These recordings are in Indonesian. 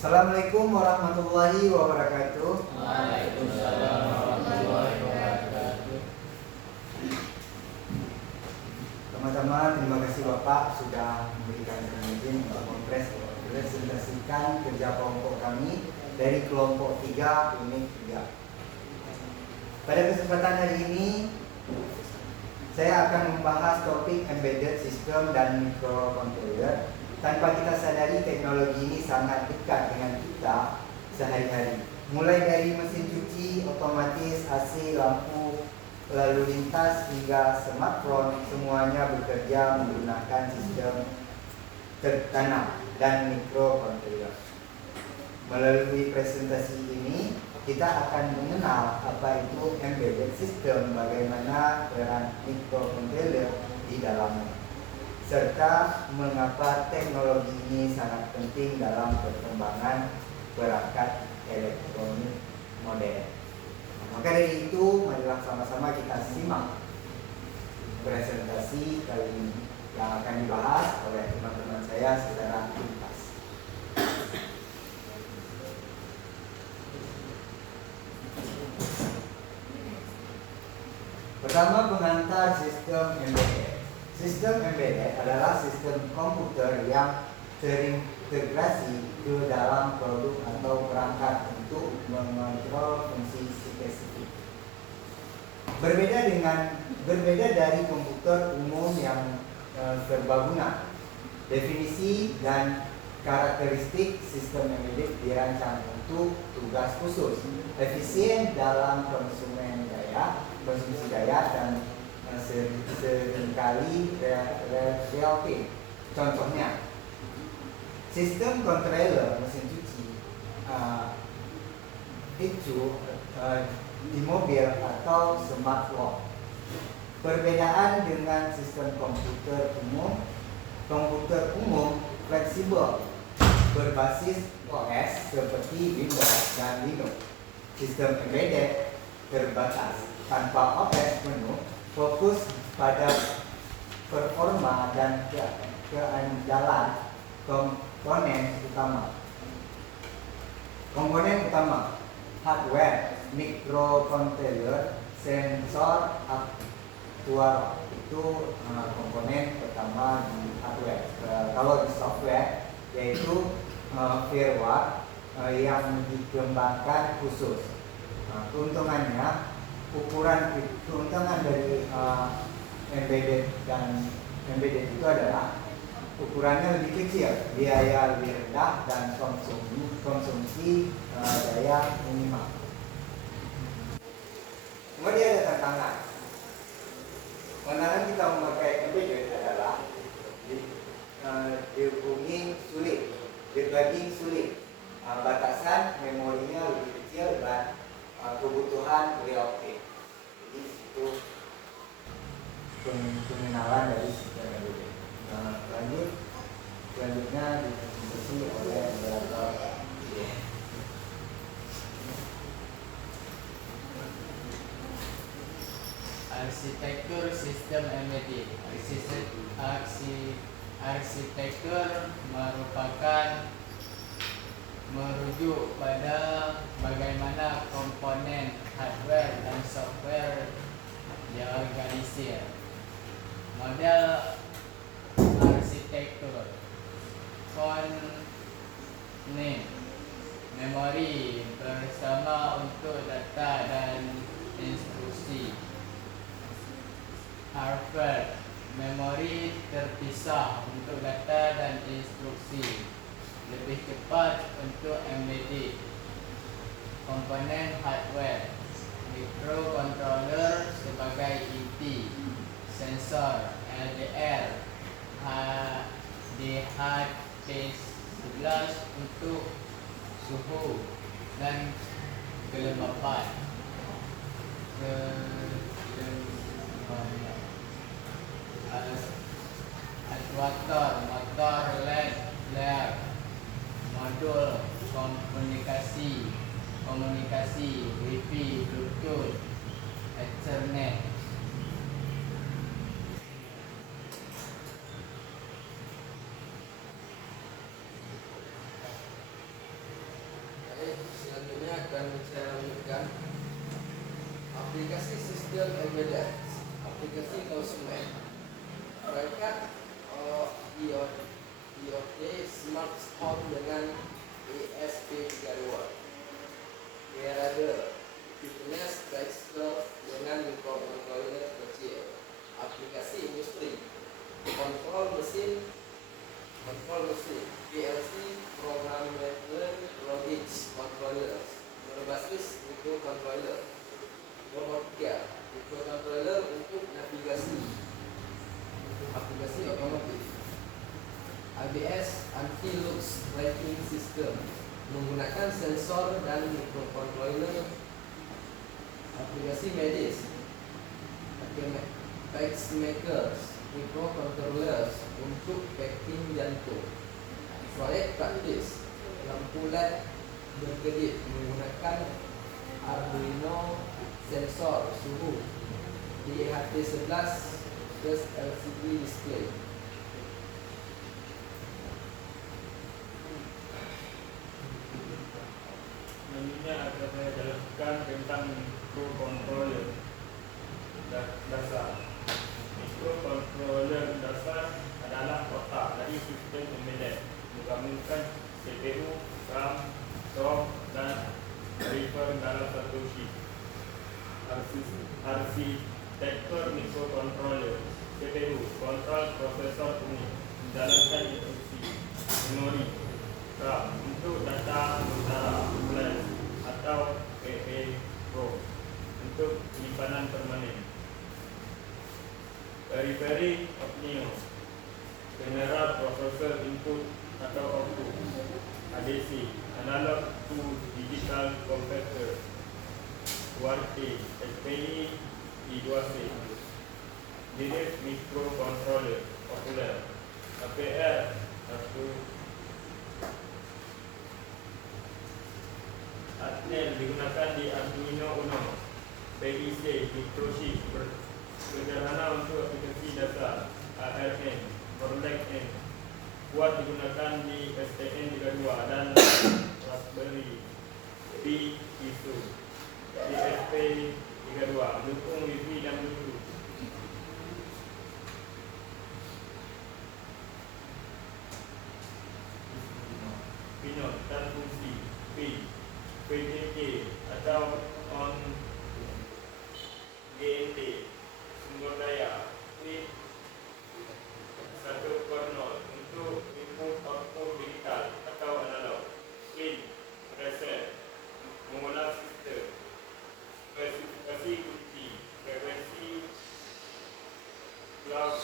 Assalamualaikum warahmatullahi wabarakatuh. Waalaikumsalam warahmatullahi wabarakatuh. Teman-teman, terima kasih Bapak sudah memberikan izin untuk mempresentasikan kerja kelompok kami dari kelompok 3 unit 3. Pada kesempatan hari ini saya akan membahas topik embedded system dan microcontroller. Tanpa kita sadari, teknologi ini sangat dekat dengan kita sehari-hari. Mulai dari mesin cuci, otomatis, AC, lampu, lalu lintas hingga smartphone, semuanya bekerja menggunakan sistem tertanam dan microcontroller. Melalui presentasi ini, kita akan mengenal apa itu embedded system, bagaimana peran microcontroller di dalamnya, serta mengapa teknologi ini sangat penting dalam perkembangan perangkat elektronik modern. Maka dari itu, marilah sama-sama kita simak presentasi kali ini yang akan dibahas oleh teman-teman saya secara tuntas. Pertama, pengantar sistem embedded. Sistem embedded adalah sistem komputer yang terintegrasi ke dalam produk atau perangkat untuk mengontrol fungsi spesifik. Berbeda dari komputer umum yang serbaguna. Definisi dan karakteristik sistem embedded dirancang untuk tugas khusus, efisien dalam konsumsi daya dan seringkali relatif. Contohnya, sistem controller mesin cuci itu di mobil atau smartphone. Perbedaan dengan sistem komputer umum fleksibel, berbasis OS seperti Windows dan Linux. Sistem embedded terbatas, tanpa OS penuh, fokus pada performa dan keandalan komponen utama, hardware, microcontroller, sensor, aktuator. Itu komponen pertama di hardware. Kalau di software, yaitu firmware yang dikembangkan khusus. Keuntungan dari embedded itu adalah ukurannya lebih kecil, biaya lebih rendah, dan konsumsi daya minimal. Kemudian ada tantangan. Tantangan kita memakai embedded adalah dihubungi sulit, debugging sulit, batasan memorinya lebih kecil, dan kebutuhan relatif. Jadi itu pengenalan dari sistem embedded. Selanjutnya dipresentasi oleh moderator. Arsitektur sistem embedded. Arsitektur merujuk pada bagaimana komponen hardware dan software diorganisir. Model arsitektur: komponen memori bersama untuk data dan instruksi. Hardware memori terpisah untuk data dan instruksi, lebih cepat untuk embedded. Komponen hardware: microcontroller sebagai inti, sensor LDR, DHT11 untuk suhu dan kelembapan. Aktuator, motor LED flare, modul komunikasi Wi-Fi, Bluetooth, Ethernet. akan saya lanjutkan aplikasi sistem embedded, aplikasi konsumen. Mereka IoT smartphone dengan ESP32, wearable fitness tracker dengan microcontroller kecil, aplikasi industri, kontrol mesin, PLC, programmable logic controllers, berbasis microcontroller. Nomor 3, microcontroller untuk navigasi, aplikasi otomotif. ABS anti-lock braking system menggunakan sensor dan microcontroller, aplikasi medis. Pacemakers, microcontrollers untuk packing jantung. Proyek praktis, lampu LED berkedip menggunakan Arduino sensor suhu, DHT11 plus LCD display. Selanjutnya akan saya jelaskan tentang microcontroller dasar. Microcontroller dasar adalah otak dari sistem embedded, menggabungkan CPU, RAM, ROM dan peripheral dalam satu chip. Arsitektur microcontroller: CPU, kontrol prosesor unit, menjalankan instruksi. Memori, RAM, untuk data sementara, flash atau EEPROM untuk penyimpanan permanen. Periphery OPNIO, general processor input atau output. ADC, analog to digital converter. UART, SPI, I2C. Jenis microcontroller populer: APR 1. Atmel digunakan di Arduino Uno. PIC, microchip sederhana untuk aplikasi dasar. ARM, Cortex M, kuat digunakan di STM32 dan Raspberry Pi ISO. DSP32, mendukung Wi-Fi dan Bluetooth. Pinot dan fungsi. PJT atau on GND, sumber daya. Satu kernel untuk input output digital atau analog. Reset, mengulang sistem. Spesifikasi kunci, frekuensi clock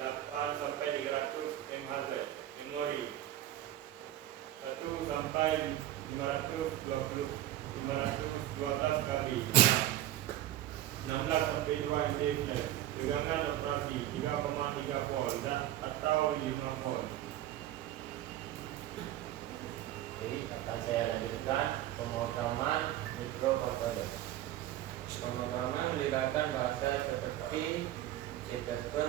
8 sampai 300 MHz. Memori 1 sampai 512 KB. 16 sampai 2 MB flash. Tegangan operasi 3,3 volt atau 5 volt. Jadi akan saya lanjutkan pemrograman microcontroller. Pemrograman melibatkan bahasa seperti C++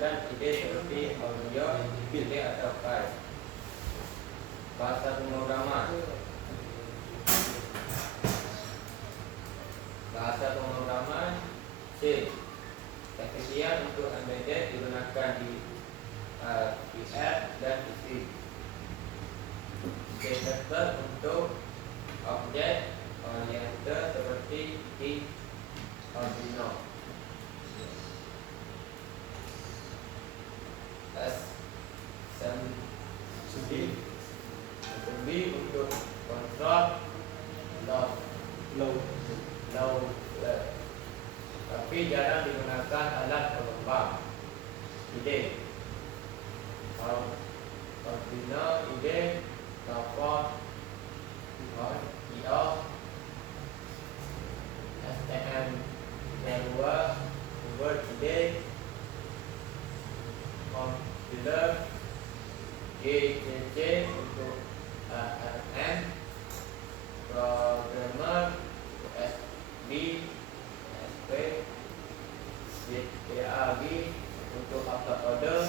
dan IDE seperti audio, IDE atau file. Bahasa pemrograman. Bahasa pemrograman C. Efisien untuk embedded digunakan di PR dan PC. C++ untuk objek oriented seperti di Arduino. Assembly untuk kontrol load, tapi jarang digunakan alat pengembang. IDE, Arduino IDE, telepon, IO, STM32, Word IDE, compiler, GCC untuk ARM, programmer, USB, SP, GTAG untuk upload order,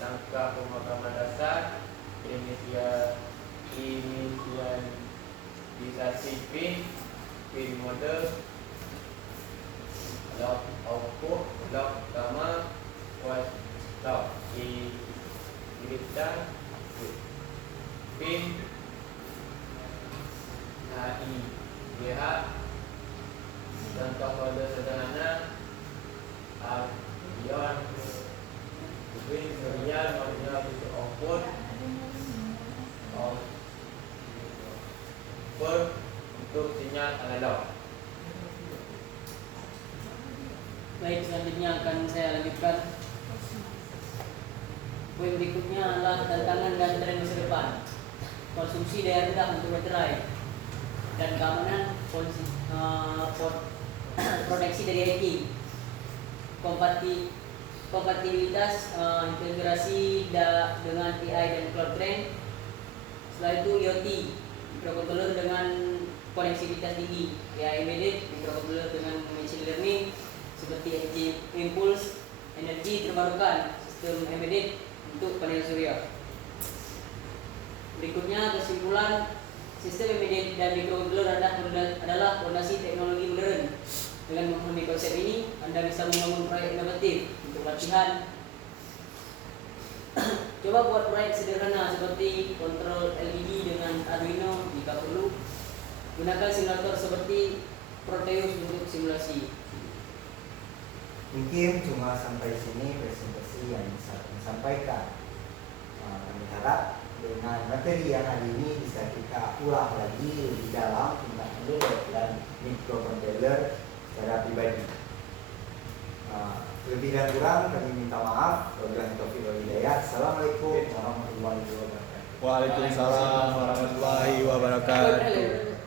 langkah pemrograman dasar, spesifikasi pin mode, lock output, lock utama, lock dan pin HIDH. Contoh kode sederhana Ardion pin serial model output untuk sinyal analog. Baik, selanjutnya akan saya lanjutkan. Poin berikutnya adalah tantangan dan tren masa depan. Konsumsi daya rendah untuk baterai dan keamanan proteksi dari hacking. Kompatibilitas integrasi dengan AI dan cloud trend. Setelah itu IoT, microcontroller dengan koneksivitas tinggi, AI embedded, microcontroller dengan machine learning seperti engine impulse, energi terbarukan, sistem embedded untuk panel surya. Berikutnya kesimpulan, sistem embedded dan microcontroller adalah fondasi teknologi modern. Dengan memahami konsep ini, Anda bisa membangun proyek inovatif untuk latihan. Coba buat proyek sederhana seperti kontrol LED dengan Arduino jika perlu. Gunakan simulator seperti Proteus untuk simulasi. Mungkin cuma sampai sini presentasi yang bisa kami sampaikan. Kami harap dengan materi yang hari ini bisa kita ulang lagi lebih dalam tentang embedded dan microcontroller secara pribadi. Lebih dan kurang kami minta maaf. Wabillahi taufiq wal hidayah. Assalamualaikum warahmatullahi wabarakatuh. Waalaikumsalam warahmatullahi wabarakatuh.